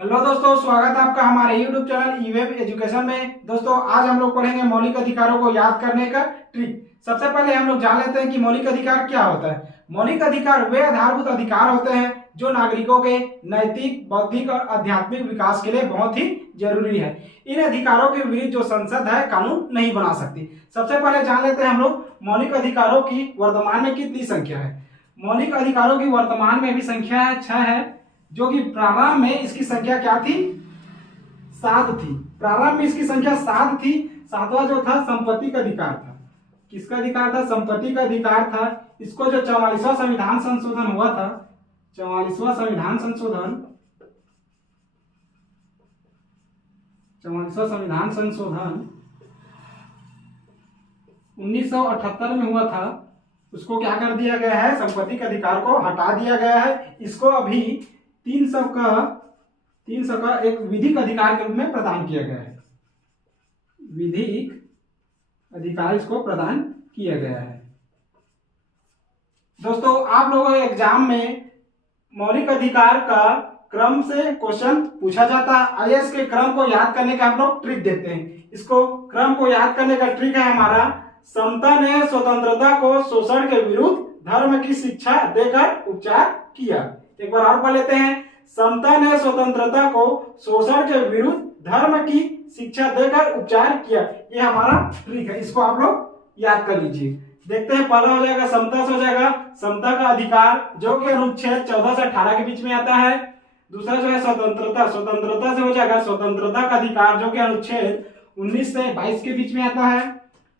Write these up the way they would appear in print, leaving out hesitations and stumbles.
Hello दोस्तों, स्वागत है आपका हमारे YouTube चैनल ईवेब एजुकेशन में। दोस्तों आज हम लोग पढ़ेंगे मौलिक अधिकारों को याद करने का ट्रिक। सबसे पहले हम लोग जान लेते हैं कि मौलिक अधिकार क्या होता है। मौलिक अधिकार वे आधारभूत अधिकार होते हैं जो नागरिकों के नैतिक, बौद्धिक और आध्यात्मिक विकास के लिए बहुत ही जरूरी है। इन अधिकारों के विरुद्ध जो संसद है कानून नहीं बना सकती। सबसे पहले जान लेते हैं हम लोग मौलिक अधिकारों की वर्तमान में कितनी संख्या है। मौलिक अधिकारों की वर्तमान में भी संख्या है 6 है, जो कि प्रारंभ में इसकी संख्या क्या थी, 7 थी। प्रारंभ में इसकी संख्या 7 थी। 7वां जो था संपत्ति का अधिकार था। किसका अधिकार था? संपत्ति का अधिकार था। इसको जो 44वां संविधान संशोधन हुआ था, 44वां संविधान संशोधन 1978 में हुआ था। उसको क्या कर दिया गया है? संपत्ति के अधिकार को हटा दिया गया है। इसको अभी 300 का एक विधिक अधिकार के रूप में प्रदान किया गया है। विधिक अधिकार इसको प्रदान किया गया है। दोस्तों आप लोगों के एग्जाम में मौलिक अधिकार का क्रम से क्वेश्चन पूछा जाता है। आइए इसके क्रम को याद करने का हम लोग ट्रिक देखते हैं। इसको क्रम को याद करने का ट्रिक है हमारा, समता ने स्वतंत्रता को शोषण के विरुद्ध धर्म की शिक्षा देकर उपचार किया। एक बार और पढ़ लेते हैं। समता ने स्वतंत्रता को शोषण के विरुद्ध धर्म की शिक्षा देकर उपचार किया। ये हमारा ट्रिक है, इसको आप लोग याद कर लीजिए। देखते हैं, पहला हो जाएगा समता से हो जाएगा समता का अधिकार, जो कि अनुच्छेद 14 से 18 के बीच में आता है। दूसरा जो है स्वतंत्रता, स्वतंत्रता से हो जाएगा स्वतंत्रता का अधिकार, जो कि अनुच्छेद 19 से 22 के बीच में आता है।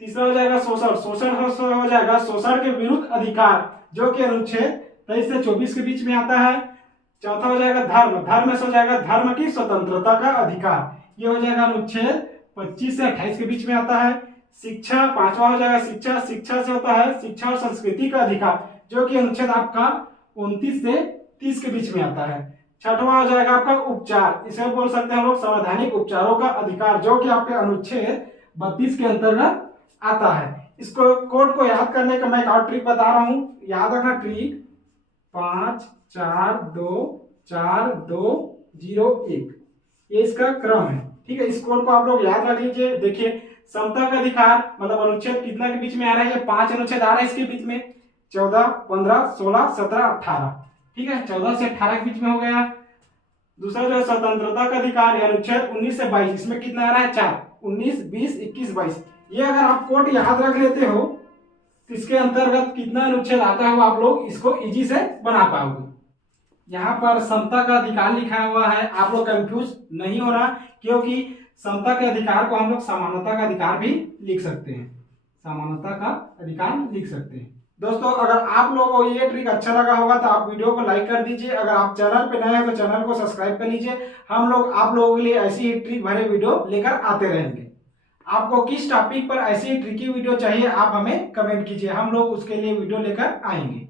तीसरा हो जाएगा शोषण, शोषण से हो जाएगा शोषण के विरुद्ध अधिकार, जो कि अनुच्छेद 23 से 24 के बीच में आता है। चौथा हो जाएगा धर्म, धर्म से हो जाएगा धर्म की स्वतंत्रता का अधिकार, ये हो जाएगा अनुच्छेद 25 से 28 के बीच में आता है। शिक्षा, पांचवा हो जाएगा शिक्षा, शिक्षा से होता है शिक्षा और संस्कृति का अधिकार, जो कि अनुच्छेद आपका 29 से 30 के बीच में आता है। छठवां हो जाएगा आपका उपचार, इसे बोल सकते हैं हम लोग संवैधानिक उपचारों का अधिकार, जो कि आपके अनुच्छेद 32 के अंतर्गत आता है। इसको कोड को याद करने का मैं एक और ट्रिक बता रहा हूं, याद रखना ट्रिक 5 4 2 4 2 0 1, ये इसका क्रम है। ठीक है, इस कोड को आप लोग याद रख लीजिए। देखिए, समता का अधिकार मतलब अनुच्छेद कितना के बीच में आ रहा है? ये 5 अनुच्छेद आ रहा है इसके बीच में, 14 15 16 17 18। ठीक है, 14 से 18 के बीच में हो गया। दूसरा जो है स्वतंत्रता का अधिकार, अनुच्छेद 19 से 22, इसमें कितना आ रहा है? 4, 19 20 21 22। ये अगर आप कोड याद रख लेते हो तो इसके अंतर्गत कितना अनुच्छेद आता है वो आप लोग इसको इजी से बना पाओगे। यहाँ पर समता का अधिकार लिखा हुआ है, आप लोग कंफ्यूज नहीं होना, क्योंकि समता के अधिकार को हम लोग समानता का अधिकार भी लिख सकते हैं। समानता का अधिकार लिख सकते हैं। दोस्तों अगर आप लोगों को ये ट्रिक अच्छा लगा होगा तो आप वीडियो को लाइक कर दीजिए। अगर आप चैनल पे नए हैं तो चैनल को सब्सक्राइब कर लीजिए। हम लोग आप लोगों के लिए ऐसी ही ट्रिक भरे वीडियो लेकर आते रहेंगे। आपको किस टॉपिक पर ऐसी ट्रिकी वीडियो चाहिए आप हमें कमेंट कीजिए, हम लोग उसके लिए वीडियो लेकर आएंगे।